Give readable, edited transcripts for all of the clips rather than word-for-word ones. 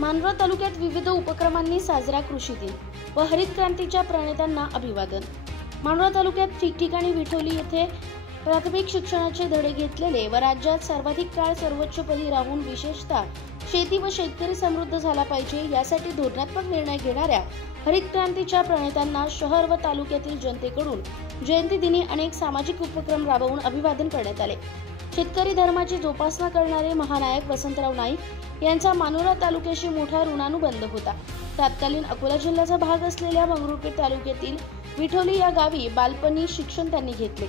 मानवत तालुक्यात विविध उपक्रमांनी साजरा कृषी दिन व हरित क्रांतीच्या प्रणेत्यांना अभिवादन। मानवत तालुक्यात ठिकठिकाणी विठोली येथे प्राथमिक शिक्षणाचे धडे घेतलेले व राज्यात सर्वाधिक काळ सर्वोच्चपदी राहून विशेषतः शेती व शेतकरी समृद्ध झाला पाहिजे यासाठी धोरणात्मक निर्णय घेणाऱ्या हरित क्रांतीच्या प्रणेत्यांना शहर व तालुक्यातील जनतेकडून जयंती दिनी अनेक सामाजिक उपक्रम राबवून अभिवादन करण्यात आले। शेतकरी धर्माची जोपासना करणारे महानायक वसंतराव नाईक यांचा मानोरा तालुक्याशी मोठा ऋणानुबंध होता। तत्कालीन अकोला जिल्ह्याचा भाग असलेल्या मंगरुळपीर तालुक्यातील विठोली या गावी बालपणी शिक्षण त्यांनी घेतले।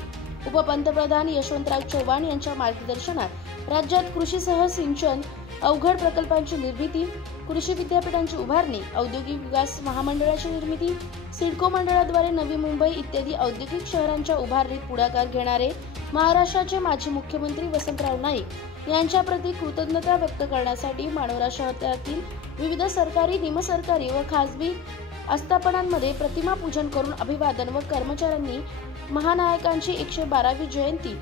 उपपंतप्रधान यशवंतराव चव्हाण यांच्या मार्गदर्शनात राज्यात कृषीसह सिंचन अवघड प्रकल्पांची निर्मिती, कृषी विद्यापीठांची उभारणी, औद्योगिक विकास महामंडळाची निर्मिती, सिडको मंडळाद्वारे नवी मुंबई इत्यादी औद्योगिक शहरांच्या उभारणीत पुढाकार घेणारे महाराष्ट्राचे माजी मुख्यमंत्री वसंतराव नाईक यांच्या प्रती कृतज्ञता व्यक्त करण्यासाठी मानोरा शहरातील विविध सरकारी, निमसरकारी व खासगी आस्थापनांमध्ये प्रतिमा पूजन करून अभिवादन व कर्मचाऱ्यांनी महानायकांची 112वी जयंती,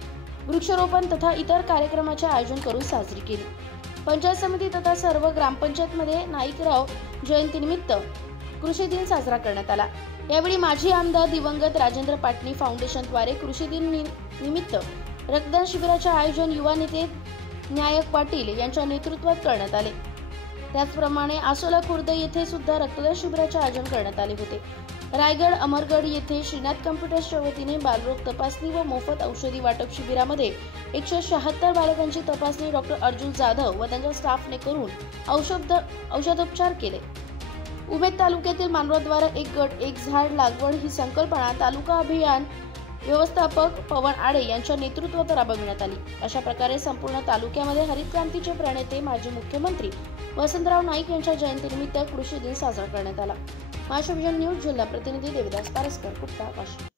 वृक्षारोपण तथा इतर कार्यक्रमाचे आयोजन करून साजरी केली। पंचायत समिती तथा सर्व ग्रामपंचायतमध्ये नाईकराव जयंतीनिमित्त कृषी दिन साजरा करण्यात आला। यावेळी माजी आमदार दिवंगत राजेंद्र पाटणी फाउंडेशनद्वारे कृषी दिन निमित्त रक्तदान शिबिराचे आयोजन युवा नेते नायक पाटील यांच्या नेतृत्वात करण्यात आले। त्याचप्रमाणे आसोला खुर्द येथे सुद्धा रक्तदान शिबिराचे आयोजन करण्यात आले होते। रायगड अमरगड येथे श्रीनाथ कम्प्युटर्सच्या वतीने बालरोग तपासणी व मोफत औषधी वाटप शिबिरामध्ये 176 बालकांची तपासणी डॉक्टर अर्जुन जाधव व त्यांच्या स्टाफने करून औषधोपचार केले। उमेद तालुक्यातील मानवतद्वारा एक गट एक झाड लागवड ही संकल्पना तालुका अभियान व्यवस्थापक पवन आडे यांच्या नेतृत्वात राबविण्यात आली। अशा प्रकारे संपूर्ण तालुक्यामध्ये हरित क्रांतीचे प्रणेते माजी मुख्यमंत्री वसंतराव नाईक यांच्या जयंतीनिमित्त कृषी दिन साजरा करण्यात आला। महाराष्ट्र विजन न्यूज जिल्हा प्रतिनिधी देवदास पारस्कर, कुपटा, वाशिम।